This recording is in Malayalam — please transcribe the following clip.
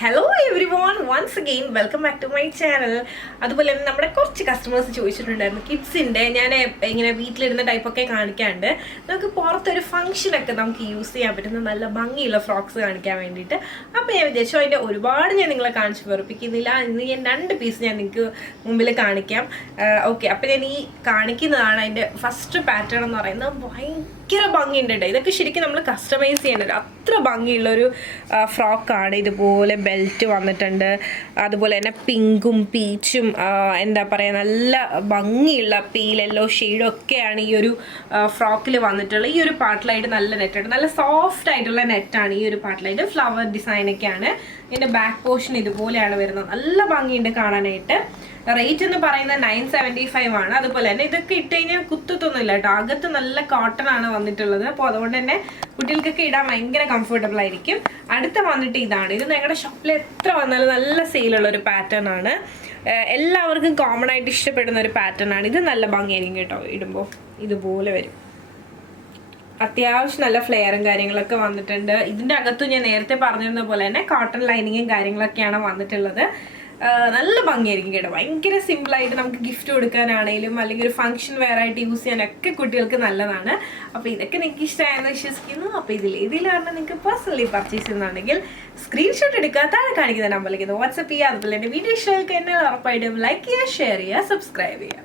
Hello everyone, once again welcome back to my channel. അതുപോലെ തന്നെ നമ്മുടെ കുറച്ച് കസ്റ്റമേഴ്സ് ചോദിച്ചിട്ടുണ്ടായിരുന്നു കിഡ്സിൻ്റെ ഞാൻ ഇങ്ങനെ വീട്ടിലിരുന്ന ടൈപ്പൊക്കെ കാണിക്കാണ്ട് നമുക്ക് പുറത്തൊരു ഫംഗ്ഷനൊക്കെ നമുക്ക് യൂസ് ചെയ്യാൻ പറ്റുന്ന നല്ല ഭംഗിയുള്ള ഫ്രോക്സ് കാണിക്കാൻ വേണ്ടിയിട്ട്. അപ്പോൾ ഞാൻ വിചാരിച്ചു അതിൻ്റെ ഒരുപാട് ഞാൻ നിങ്ങളെ കാണിച്ച് വെറുപ്പിക്കുന്നില്ല. ഇന്ന് ഞാൻ 2 പീസ് ഞാൻ നിങ്ങൾക്ക് മുമ്പിൽ കാണിക്കാം. ഓക്കെ, അപ്പോൾ ഞാൻ ഈ കാണിക്കുന്നതാണ് അതിൻ്റെ ഫസ്റ്റ് പാറ്റേൺ എന്ന് പറയുന്നത്. ഭയങ്കര ഭംഗിയുണ്ട് കേട്ടോ. ഇതൊക്കെ ശരിക്കും നമ്മൾ കസ്റ്റമൈസ് ചെയ്യേണ്ടത് അത്ര ഭംഗിയുള്ളൊരു ഫ്രോക്കാണ്. ഇതുപോലെ ബെൽറ്റ് വന്നിട്ടുണ്ട്, അതുപോലെ തന്നെ പിങ്കും പീച്ചും എന്താ പറയുക നല്ല ഭംഗിയുള്ള പീൽ യെല്ലോ ഷെയ്ഡും ഒക്കെയാണ് ഈ ഒരു ഫ്രോക്കിൽ വന്നിട്ടുള്ളത്. ഈ ഒരു പാർട്ടിലായിട്ട് നല്ല നെറ്റാണ്, നല്ല സോഫ്റ്റ് ആയിട്ടുള്ള നെറ്റാണ് ഈ ഒരു പാർട്ടിലായിട്ട്. ഫ്ലവർ ഡിസൈനൊക്കെയാണ്. ഇതിൻ്റെ ബാക്ക് പോർഷൻ ഇതുപോലെയാണ് വരുന്നത്. നല്ല ഭംഗിയുണ്ട് കാണാനായിട്ട്. റേറ്റ് എന്ന് പറയുന്നത് 975 ആണ്. അതുപോലെ തന്നെ ഇതൊക്കെ ഇട്ട് കഴിഞ്ഞാൽ കുത്തൊന്നുമില്ല കേട്ടോ. അകത്ത് നല്ല കോട്ടൺ ആണ് വന്നിട്ടുള്ളത്. അപ്പോൾ അതുകൊണ്ട് തന്നെ കുട്ടികൾക്കൊക്കെ ഇടാൻ ഭയങ്കര കംഫർട്ടബിൾ ആയിരിക്കും. അടുത്ത വന്നിട്ട് ഇതാണ്. ഇത് ഞങ്ങളുടെ ഷോപ്പിൽ എത്ര വന്നാലും നല്ല സെയിലുള്ള ഒരു പാറ്റേൺ ആണ്. എല്ലാവർക്കും കോമൺ ആയിട്ട് ഇഷ്ടപ്പെടുന്ന ഒരു പാറ്റേൺ ആണ്. ഇത് നല്ല ഭംഗിയായിരിക്കും കേട്ടോ. ഇടുമ്പോൾ ഇതുപോലെ വരും. അത്യാവശ്യം നല്ല ഫ്ലെയറും കാര്യങ്ങളൊക്കെ വന്നിട്ടുണ്ട്. ഇതിൻ്റെ അകത്തും ഞാൻ നേരത്തെ പറഞ്ഞിരുന്ന പോലെ തന്നെ കോട്ടൺ ലൈനിങ്ങും കാര്യങ്ങളൊക്കെയാണ് വന്നിട്ടുള്ളത്. നല്ല ഭംഗിയായിരിക്കും കേട്ടോ. ഭയങ്കര സിമ്പിളായിട്ട് നമുക്ക് ഗിഫ്റ്റ് കൊടുക്കാനാണെങ്കിലും അല്ലെങ്കിൽ ഒരു ഫംഗ്ഷൻ വെയർ ആയിട്ട് യൂസ് ചെയ്യാനൊക്കെ കുട്ടികൾക്ക് നല്ലതാണ്. അപ്പോൾ ഇതൊക്കെ നിങ്ങൾക്ക് ഇഷ്ടമായെന്ന് വിശ്വസിക്കുന്നു. അപ്പോൾ ഇതിലാണ് നിങ്ങൾക്ക് പേഴ്സണലി പർച്ചേസ് ചെയ്യുന്നതാണെങ്കിൽ സ്ക്രീൻഷോട്ട് എടുക്കുക, താഴെ കാണിക്കുന്ന നമ്പറിലേക്ക് വാട്സപ്പ് ചെയ്യുക. അതുപോലെ തന്നെ വീഡിയോ ഇഷ്ടമൊക്കെ എന്നെ ഉറപ്പായിട്ടും ലൈക്ക് ചെയ്യുക, ഷെയർ ചെയ്യുക, സബ്സ്ക്രൈബ് ചെയ്യുക.